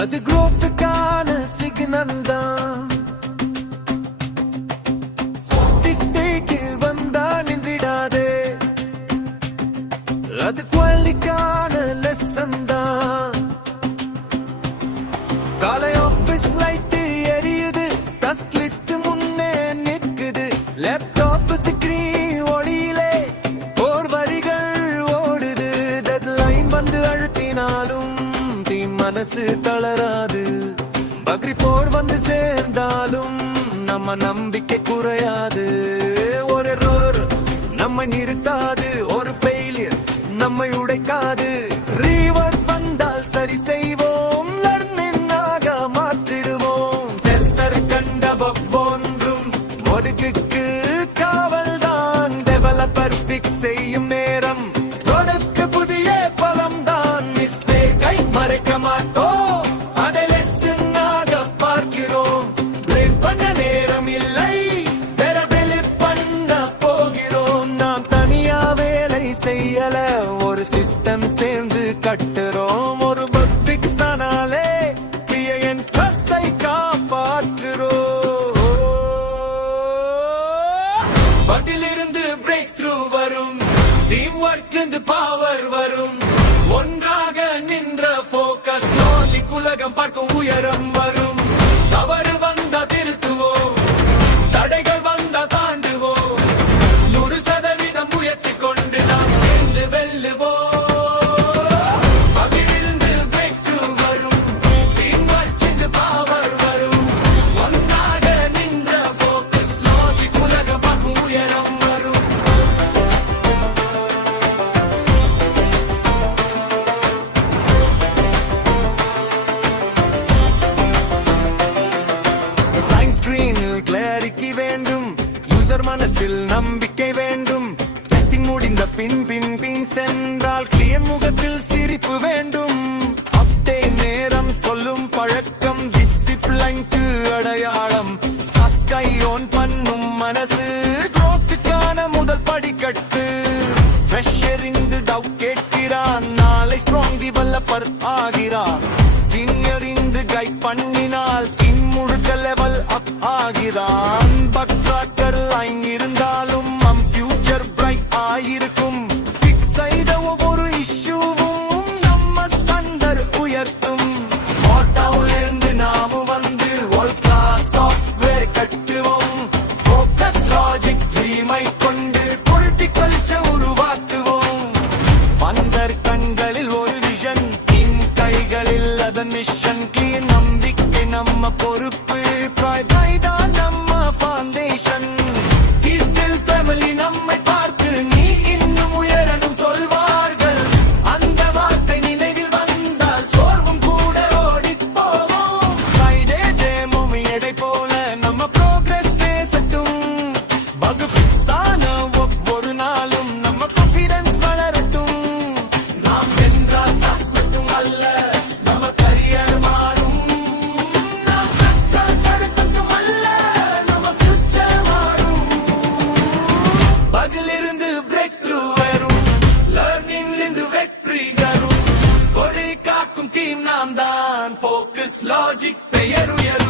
அது குரோத்துக்கான சிக்னல் தான். மிஸ்டேக்கு வந்தா நின்றிடாதே, அது குவாலிட்டிக்கான லெசன் தான். காலை ஆபீஸ் லைட் எரியுது, டஸ்க் லிஸ்ட் முன்னே நிற்குது, லேப்டாப் ஸ்கிரீன் ஒளியிலே ஓர் வரிகள் ஓடுது. டெட்லைன் வந்து அழுத்தினாலும் டீம் மனசு தளராது. பக்ரி போர் வந்து சேர்ந்தாலும் நம்ம நம்பிக்கை குறையாது. ஒரு எரர் நம்மை நிறுத்தாது, ஒரு ஃபெயிலியர் நம்மை உடைக்காது. ரீவர்ட் வந்தால் சரி செய்வோம், லர்னிங்காக மாற்றிடுவோம். டெஸ்டர் கண்ட பக் ஒன்றும் ஒடுக்குக்கு காவல் தான். டெவலப்பர் ஃபிக்ஸ் செய்யும் நேரம் ப்ராடக்ட் புதிய பலம் தான். மிஸ்டேக்கை மறைக்க மாட்டோம், அதை லெசனாக பார்க்கிறோம். பிளேம் பண்ண நேரம் இல்லை, வேற பிலிப் பண்ண போகிறோம். நாம் தனியா வேலை செய்யல, ஒரு சிஸ்டம் சேர்ந்து கட்டுறோம். ஒரு பக் ஃபிக்ஸ் ஆனாலே என் ட்ரஸ்டை காப்பாற்றுறோம். பதிலிருந்து பிரேக் த்ரூ வரும், டீம் ஒர்க் இருந்து பவர் வரும். ஒன்றாக நின்ற போக்கஸ் லாஜிக் உலகம் பார்க்கும் உயரம் வரும். தவறு வந்தா திருத்துவோம், தடைகள் வந்தா தாண்டுவோம். 100% முயற்சி கொண்டு நாம் சேர்ந்து வெல்லுவோம். பதிலிருந்து பிரேக் த்ரூ வரும், டீம் ஒர்க் இருந்து பவர் வரும். ஒன்றாக நின்ற போக்கஸ் லாஜிக் உலகம் பார்க்கும் உயரம் வரும். சயின்ஸ் ஸ்கிரீனில் கிளாரிட்டி வேண்டும், யூசர் மனசில் நம்பிக்கை வேண்டும். டெஸ்டிங் முடிந்த பின் பின் பின் சென்றால் கிளியன் முகத்தில் சிரிப்பு வேண்டும். அப்டேட் நேரம் சொல்லும் பழக்கம் டிசிப்ளைனுக்கு அடையாளம். ஸ்கை ஆன் பண்ணும் மனசு க்ரோத்துக்கான முதல் படிக்கட்டு. ஃப்ரெஷர் இருந்து டவுட் கேட்கிறான், நாளை ஸ்ட்ராங் டெவலப்பர் ஆகிறான். சீனியர் இருந்து கைட் பண்ணினால் டீம் முழுக்க லெவல் அப் ஆகிறான். பக் ட்ராக்கர் லைன் இருந்தாலும் நம் ஃபியூச்சர் பிரைட் ஆயிருக்கும். பிக்ஸ் செய்த ஒவ்வொரு இஷ்யூவும் நம்ம ஸ்டாண்டர் உயர்த்தும். ஸ்மார்ட் டவுன்ல இருந்து நாம வந்து வேர்ல்ட் கிளாஸ் சாஃப்ட்வேர் கட்டுவோம். ஃபோக்கஸ் லாஜிக் ட்ரீமை கொண்டு பொலிட்டிக்கல் உருவாக்குவோம். வந்தர் கண்களில் ஒரு விஷன், டீம் கைகளில் அதன் மிஷன். கிளீன் நம்பிக்கை நம்ம பொறுப்பு, ப்ரைதான் நம்ம ஃபவுண்டேஷன். கிட்டில் ஃபேமிலி நம்மை பார்த்து நீ இன்னும் உயரணும் சொல்வார்கள். அந்த வார்த்தை நினைவில் வந்தால் சோர்வும் கூட ஓடிப் போவோம். ஃப்ரைடே டேமும் எடை போல நம்ம ப்ரோக்ரஸ் பேசட்டும். பக் ஃபிக்ஸ் ஆன ஒவ்வொரு நாளும் நம்ம கான்ஃபிடன்ஸ் வளரட்டும். நாம் வென்றால் டாஸ் மட்டும் அல்ல, நம்ம கரியர் மாறும். நாம் கற்றால் தடுக்கட்டும் அல்ல, நம்ம ஃபியூச்சர் மாறும். பகிலிருந்து பிரேக் த்ரூ வரும், லர்னிங்லிருந்து வெற்றி வரும். கொடி காக்கும் டீம் நாம் தான், ஃபோக்கஸ் லாஜிக் பெயர் உயரும்.